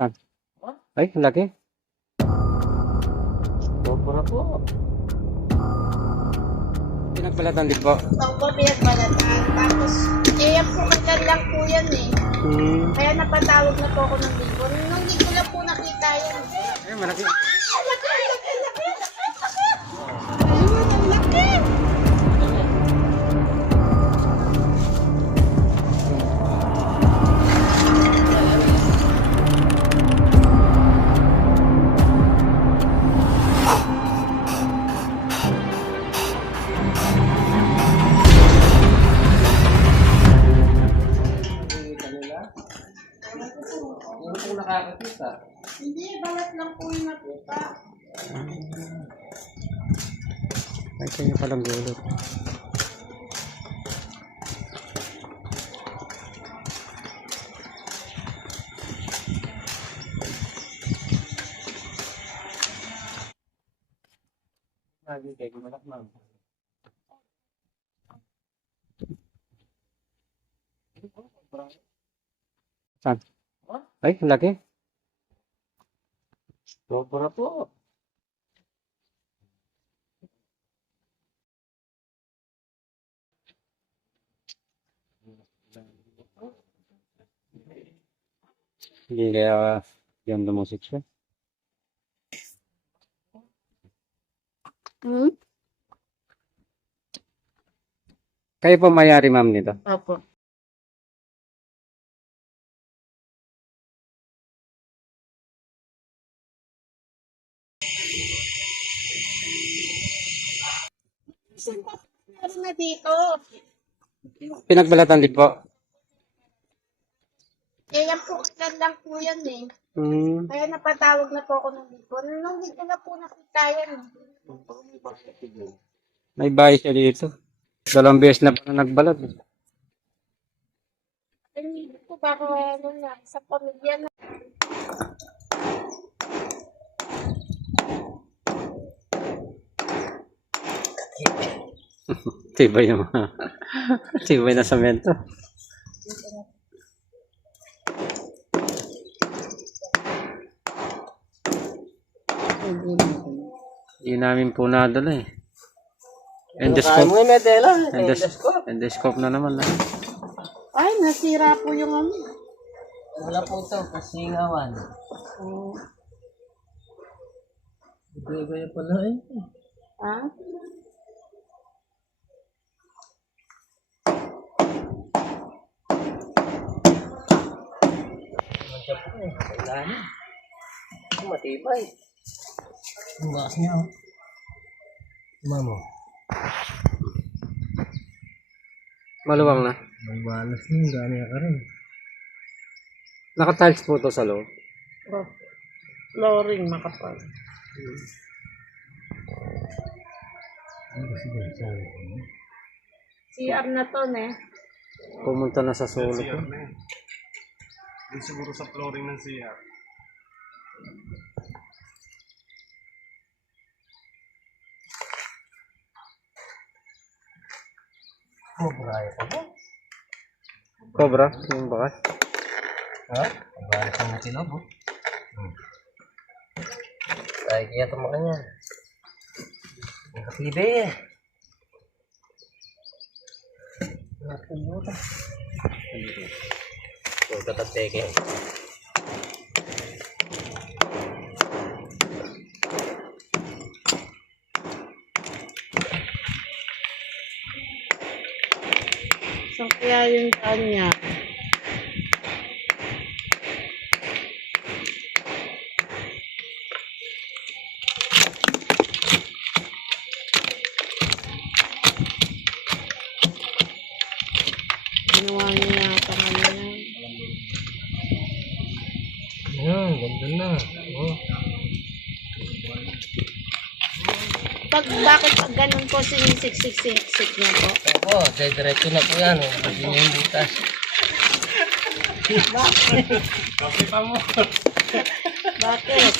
Ah, ay, laki. Sobra po. Pinagbalatan din po. Opo, pinagbalatan. Tapos, kaya po kailan lang po yan eh. Kaya napatawag na po ako ng linggo. Nung hindi ko lang po nakita yan. Ay, malaki. Ah, laki, laki, laki, laki, laki. Ayun, ang laki. Hindi po nakakakita. Hindi, balat lang po yung nakita. Ay, kanya palang gulot. Lagi kayo gumalak na. Saan? Ay, laki. Sobra po. Hindi kaya yan lumusik siya. Kayo po mayari, ma'am, nito. Opo. Meron na dito. Pinagbalatan din po. Kaya po kailan lang po yan eh. Kaya napatawag na po ako ng linggo. Nung hindi ko na po nakita yan. May bahay siya dito. 2 beses na pa nagbalat. Hindi ko baka ano na, sa pamilya na. Tibay na mga. Tibay na semento. Hindi namin po nadala eh. Kaya mo Endoscope. yung medela. Endoscope. Endoscope na naman. Ay, nasira po yung ano. Wala po ito. Kasingawan. Iba-iba pala eh. Ha? Naman siya po eh. Kailangan. Matibay. Ang bakas niya oh. Mamo. Maluwang na. Ang balas niya. Gani ka rin. Naka-tiles po to sa loob. Oh. Flooring makapal. Ano kasi ba sabi ko? CR na to, ne? Pumunta na sa sulok. CR na eh. Hindi siguro sa flooring ng CR. Mabraya ka ba? Cobra, yung bakas. Ha? Mabraya ka mo sila po. Kaya kaya tumakan niya. Ang kapibe eh. Nakalimutan. Huwag ka tateke. So, kaya yung daan niya. Ginawa niya yata ngayon. Ayan, ganda na. Oh. Bakit pag ganun po sinisiksik-siksik niya po? Opo, diretso na po yan. Oh. Hindi niya yung butas. Kape pa mo. Bakit?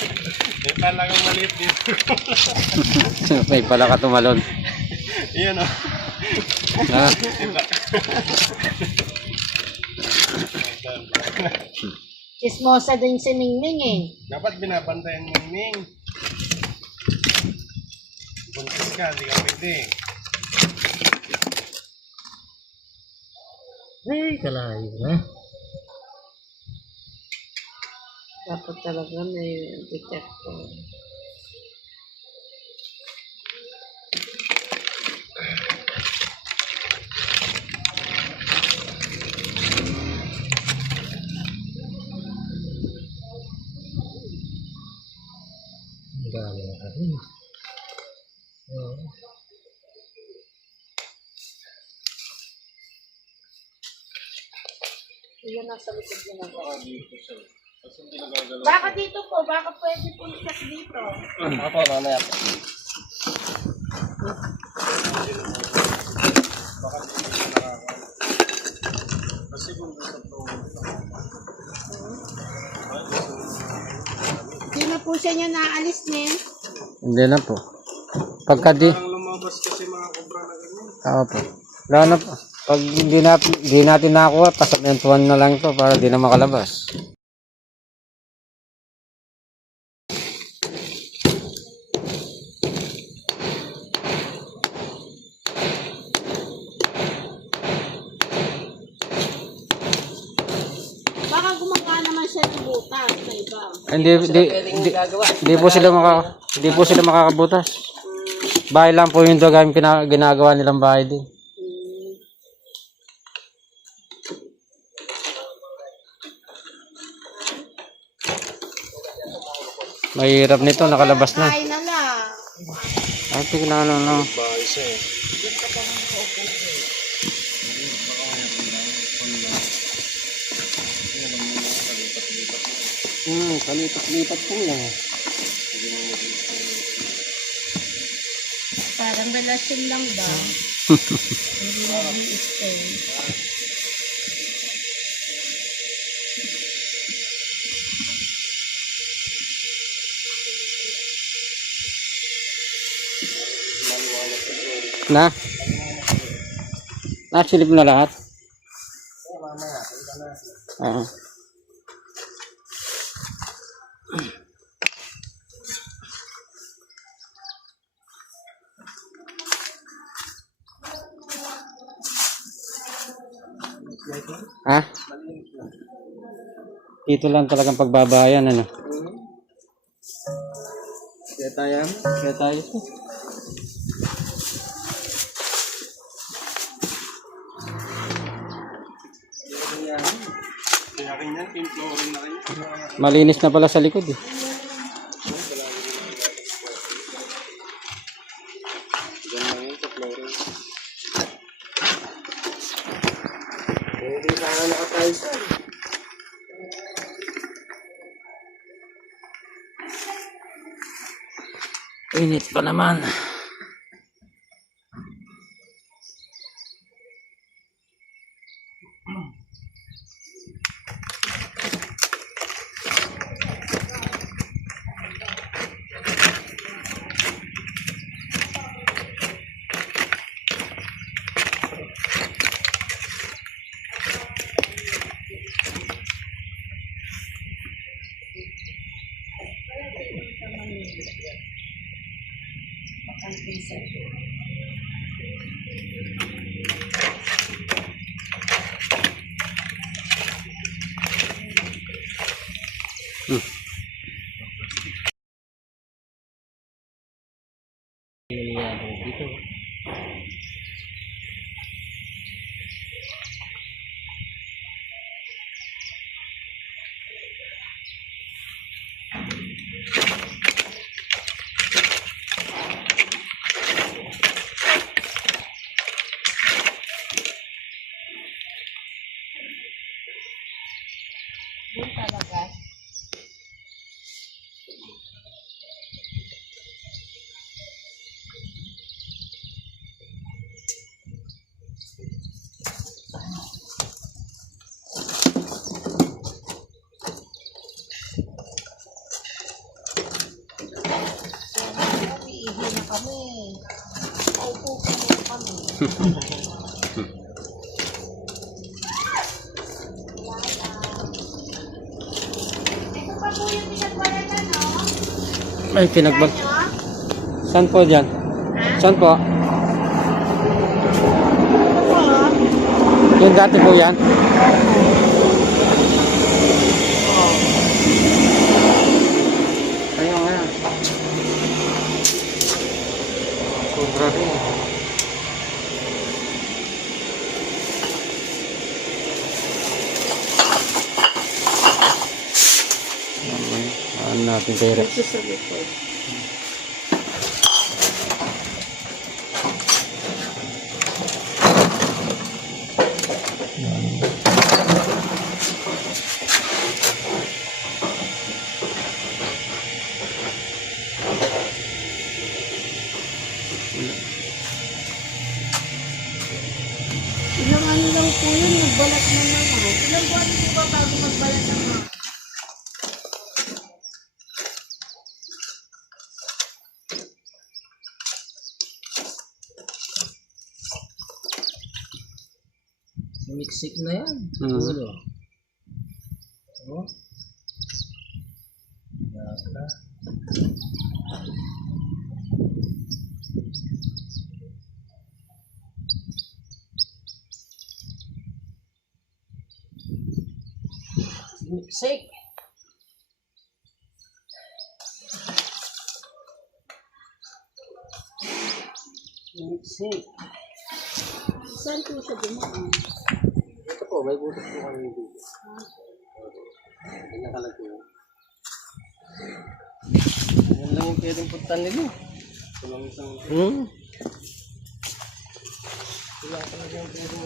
May talagang maliit dito. May pala ka tumalon. Iyan o. Ah, Chismosa din si Mingming eh. Dapat binabantayan mo yung Ming. Buntis ka, di ka pwede. Ay, kalayo na. Dapat talaga may detector. Ang dami na rin. Oo. Iyan nasa likod yun ako. Baka dito po, baka pwede po ikat dito. Ako, mamaya po. Kasi kung gusto to, Hindi na po siya niya naalis niya. Hindi na po. Pagka di, parang lumabas kasi mga kubra na ganyan. oo po. Wala na po. Pag di natin nakakuha, pasamentuhan na lang to para di na makalabas. Baka gumawa naman siya ng butas na iba. Hindi po sila makakabutas. Bahay lang po yung doon ginagawa nilang bahay din. Mahirap nito, nakalabas na. Kain na lang. Ay, tignan na. Bahay siya eh. Kalipat-lipat po yan. Parang relasyon lang ba? Hindi nag-i-stay. Na? Nasilip na lahat? Oo. Ha? Dito lang talagang pagbabayan, ano? Kaya tayo. Kaya kanyan, team flooring na kanyan. Malinis na pala sa likod eh. Diyan lang yun sa flooring. Hindi sana nakatayo siya. Init pa naman. Yun talaga. Iihi na kami. Paupo pa muna kami. Ay, pinagbag. Nyo? Saan po dyan? Saan po? Yung dati po yan? Ayun nga. Sobra rin. Ano natin kay Rex? Ilang ano lang po yun, nagbalat na naman. Ilang buwan po ba bago magbalat na naman? Miksik na yan. Hmm. Ulo. Oh. Yata. Miksik. Miksik. Saan po siya dumaan? Ito po, may butas po kami dito. Yan nakalagay. Yan lang yung pwedeng puntan nila. Ito lang isang... Wala talaga yung pwedeng...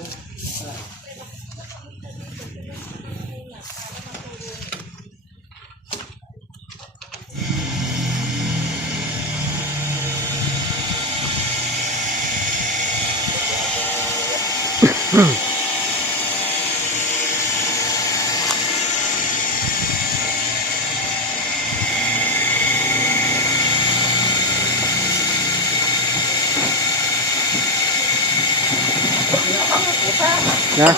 Na?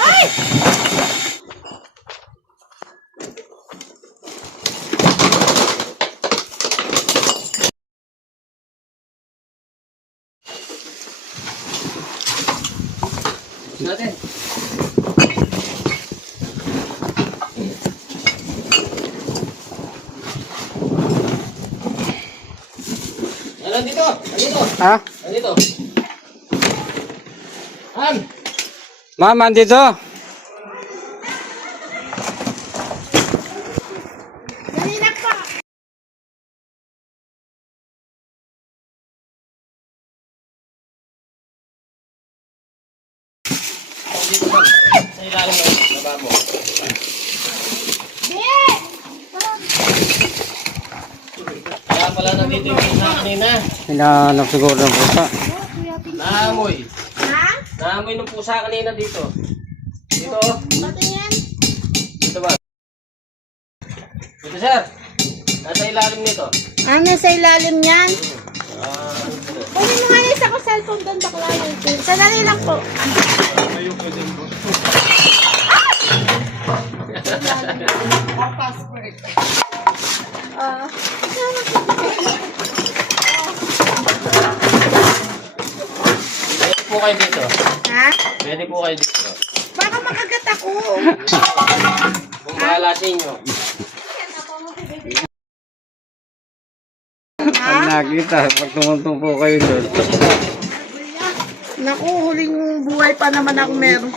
Natin. Yan, dito. Dito. Ha? Dito. Han. Ma'am, andito. Kanina pa! Sa ilalim ng lababo. Di! Kaya pala nandito yung isa kanina. Hinahanap siguro ng pusa. Naamoy. Ha? Naamoy ng pusa kanina dito. Dito. Patingin? Dito ba? Dito sir. Nasa ilalim nito. Ah, nasa ilalim yan? Ah, Kunin mo nga yung isa ko cellphone doon, bakla yung pin. Sandali lang po. Password. pwede po kayo dito. Ha? Pwede po kayo dito. Baka makagat ako. Kung bahala sa inyo. Pag nakita, pag tumuntong po kayo doon. Naku, huling buhay pa naman ako meron.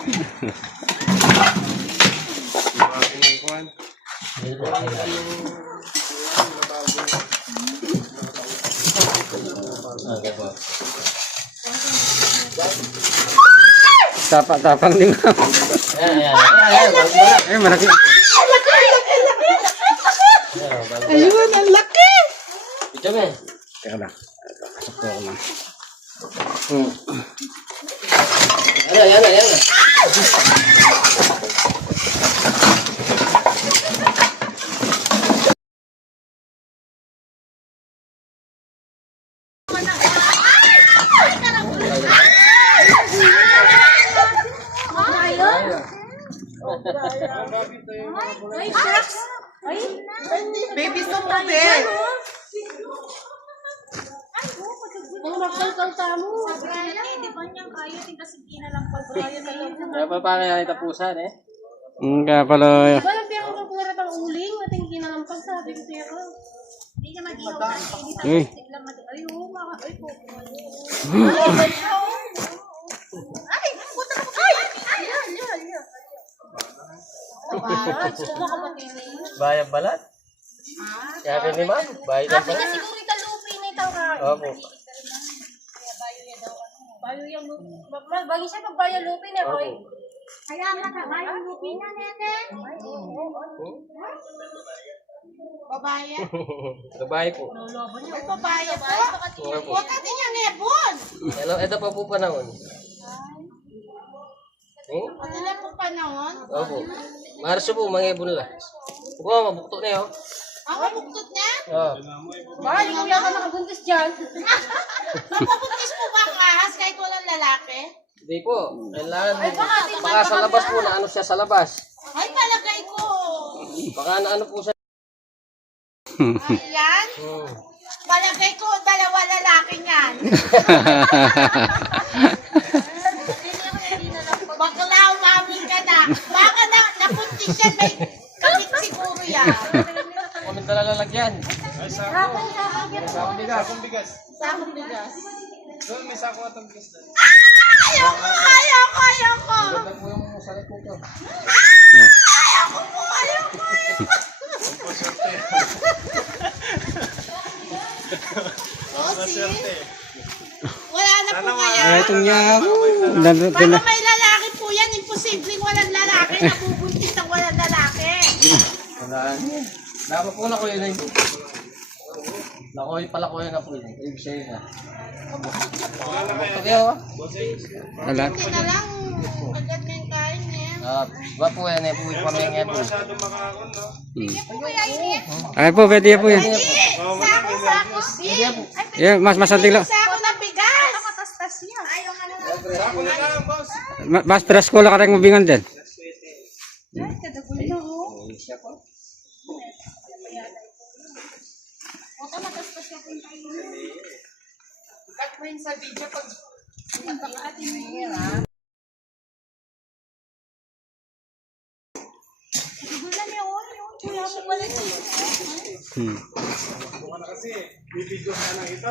Tapak-tapang din ma'am. Ayan, ayan. Ay, malaki. Ayun, ang laki! Ito ba? Teka lang. Pasok po ako ma'am. Ayan. Baby, stop mo, Kaya pa paano yan itapusan eh? Kaya pala, uy, Bayang balat? Sabi ni ma'am, bayang balat. Siguro italupi na itaw ka. Opo. Bayo yung bagi siya pag bayo lupi na Roy. Opo. Kaya nga ka bayo lupi na nete. Babaya. Babae po. Ay babaya po. Opo. Huwag natin yung nebon. Hello, ito pa po panahon. Ano na po panahon? Opo. Marso po, mga ibon lang. Opo, mabukto na yun. Ako buktot na? Oo. Bakit ikaw yata nakabuntis dyan? Mapabuntis po ba ang ahas kahit walang lalaki? Hindi po. Kailangan baka sa labas po na ano siya sa labas. Ay palagay ko. Baka na ano po siya. Ayan. Palagay ko dalawa lalaki niyan. Bakla, umamin ka na. Baka na napuntis siya may kabit siguro yan. Kung dala lalagyan. Sakong bigas. Sakong bigas. Doon, may sako atong bigas doon. Ayoko! Ganda po yung salit po ito. Rosie, wala na po kaya. etong niya, Baka may lalaki po yan. Imposibleng walang lalaki. Nabubuntis ang walang lalaki. Wala yan. Dapat po na ko yun. Nakoy pala ko yun na po yun. Ibig siya yun na. Bukto kayo. wala. Hindi na lang. Agad na yung kain niya. Ba po yan eh. Puwi pa may po. Masyado makakon, no? Hindi po kaya ini. Ay po, pwede po yan. Sako. Yeah, mas masanting lang. Sako na bigas. Nakatastas niya. Ayaw nga lang. Sako na lang, boss. Mas presko lang ka rin mabingan din. Kasi, bibigyan ka ng ito.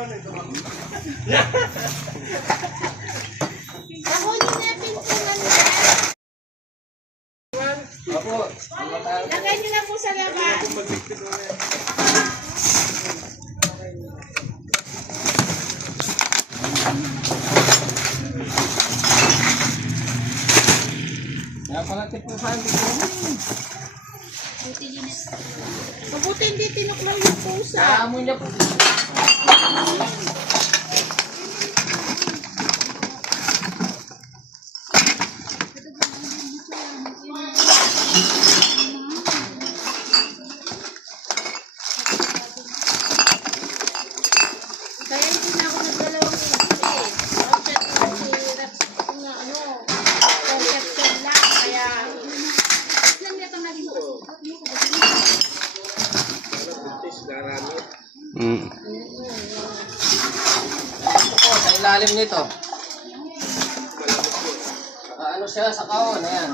Ako niyo na pintunan niya. Opo. Lagay niyo na po sa labas. Kaya pala tipusan dito. Mabuti hindi tinuklaw yung pusa. Aamoy niya po. Kaya hindi na ako nagdalawang isip. Conception lang. Kaya, Opo, sa ilalim nito. Ano siya sa kaon. Ayan.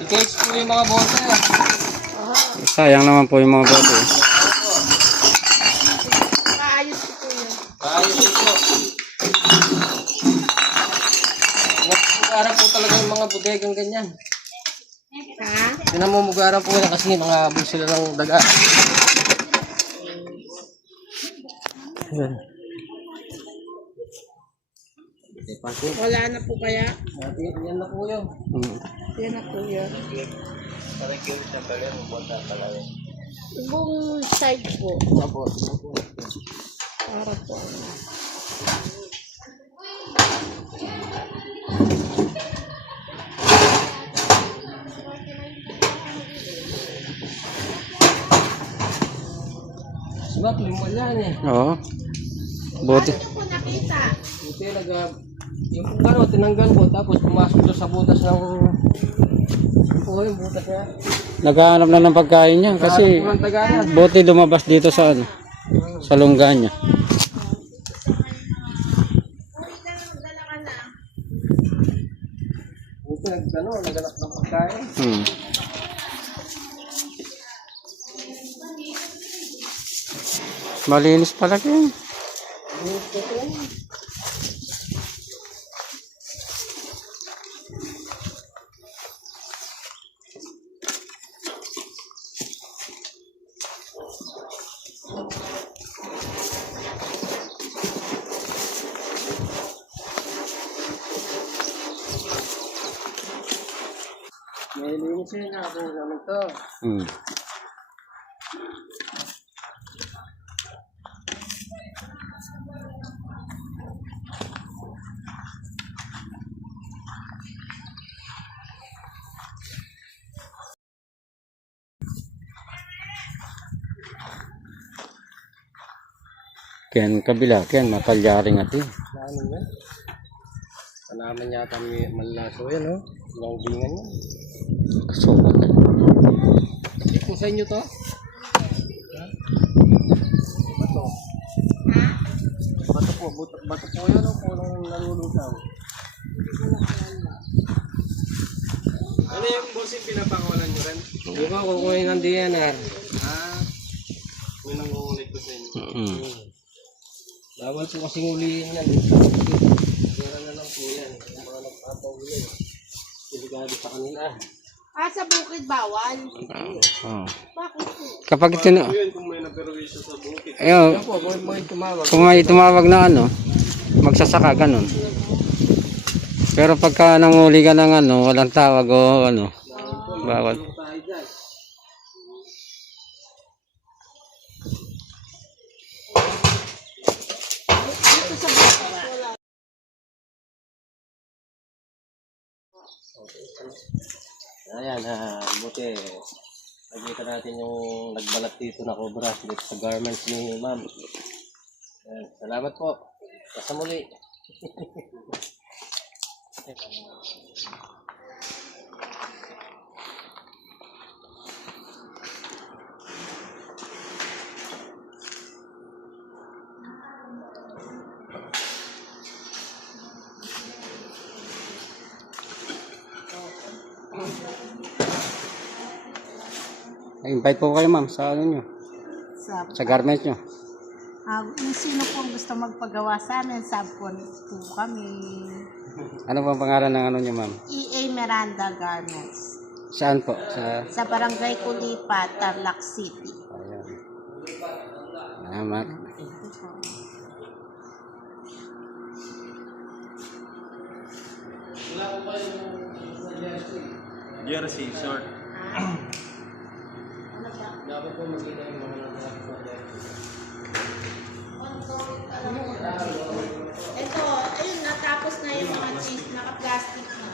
I-cage po yung mga bote. Sayang naman po yung mga bote. maayos ko po yun. Ayos ito. Nagmugaran po talaga yung mga bodegang ganyan. Ha? Pinamumugaran po yan kasi mga abog sila ng daga. Yan. Wala na po kaya? Yan na po yun. Yan na po yun. Ibong side po. Opo. Para po. Swak, lima yan eh. Oo. Buti. Paano po nakita? Buti yung kung ano, tinanggal ko, tapos pumasok doon sa butas ng... yung butas niya. Naghahanap na ng pagkain niya kasi Walang tagayan. buti lumabas dito sa ano, sa lungga niya. Uy, dala ka na. Buti naganap ng pagkain. Malinis pala yun. May linis yun na ako naman to. Ken kabila, ken mapalyaring ati. Ano yan? Panaman yata may malaso yan, oh. Yung bingan yan. Kasukat na. Kung sa inyo to? Ha? Bato. Ha? Bato po yan, oh. Kung nalulutaw. Ano yung bossing pinapakawalan nyo rin? Di ba kukunin ng DNR? May nangungulit ko sa inyo. Bawal po kasing ulihin yan. Pera na lang po yan. Yung mga nagpapahuli. Delikado sa kanila. Sa bukid bawal. Oh. Bakit po? Kapag tinu Yun kung may naperwisyo sa bukid. ayun, Yan po, buhay tumawag. kung may tumawag na ano, magsasaka ganun. Pero pagka nanguli ka ng ano, walang tawag o ano, bawal. Tayo dyan. Dito sa bukid wala. Ayan, buti. Nakita natin yung nagbalat dito na cobra dito sa garments ni ma'am. Ayan, salamat po. Sa muli. Invite po kayo ma'am sa ano nyo, sa garment nyo. Kung sino pong gusto magpagawa sa amin, sabon po kami. Ano po ang pangalan ng ano nyo ma'am? EA Miranda Garments. Saan po? Sa Barangay Kulipa, Tarlac City. Ayan. Salamat. Jersey, short. Dapat po makita yung mga nagbalat. Ito, ayun, natapos na yung mga cheese, naka-plastic na.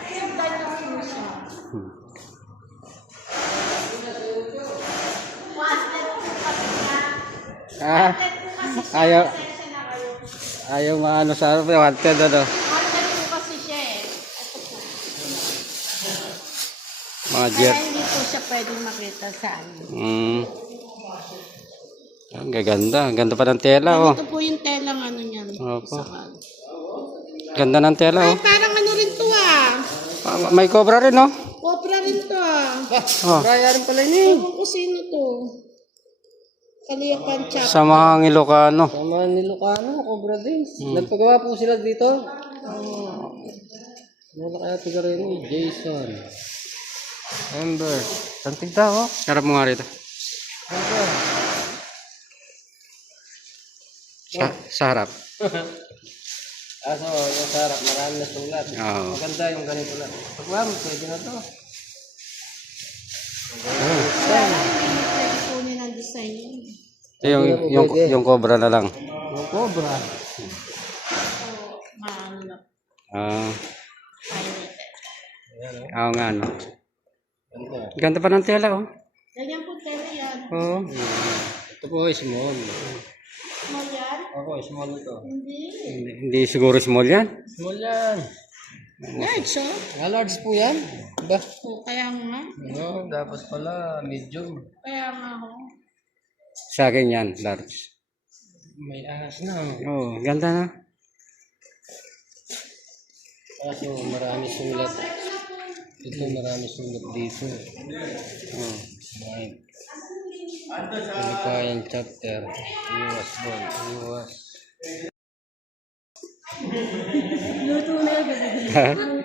Ayun, ganyan po siya. Wasted po kasi na. Wanted po kasi siya. Ayaw, Pasensya na kayo. ayaw maano sa ano, wanted ano. Wanted po kasi siya eh. Ito po. Mga Kaya jet. hindi po siya pwedeng makita sa ano. Ang gaganda. Ang ganda pa ng tela oh. Ito po yung telang ano niyan. Opo. Sakal. Ganda ng tela Ay, oh. parang ano rin to ah. May cobra rin oh. Cobra rin to ah. Oh. Kaya rin pala niya. Ewan ko sino to. Kaliyakan chap. Sa mga Ilocano. Sama ni Lucano, Cobra Days. Nagpagawa po sila dito. Wala kaya tiga rin ni Jason. Ember. Tantig daw oh. Sarap mo nga rito. Sa harap. So, yung sarap, marami na sulat. Oo. Maganda yung ganito lang. Pagwa mo, pwede na to. Pwede kunin ang design yun. Ito yung cobra na lang. Yung Cobra. Maano na. Oo nga ano. Ganda. Ganda pa ng tela oh. Ganyan po tela yan. Oo. Ito po ay small. Small yan? Ako, small ito. Hindi. Hindi siguro small yan. Small yan. Large, oh. Large po yan. Ba? Oh, kaya nga. No, dapat pala medium. Kaya nga, oh. Sa akin yan, large. May angas na. Oo, ganda na. Kaso marami sulat. Ito marami sulat dito. Oo. Right. Qualifying chapter. Iwas ball. Iwas. Ganda.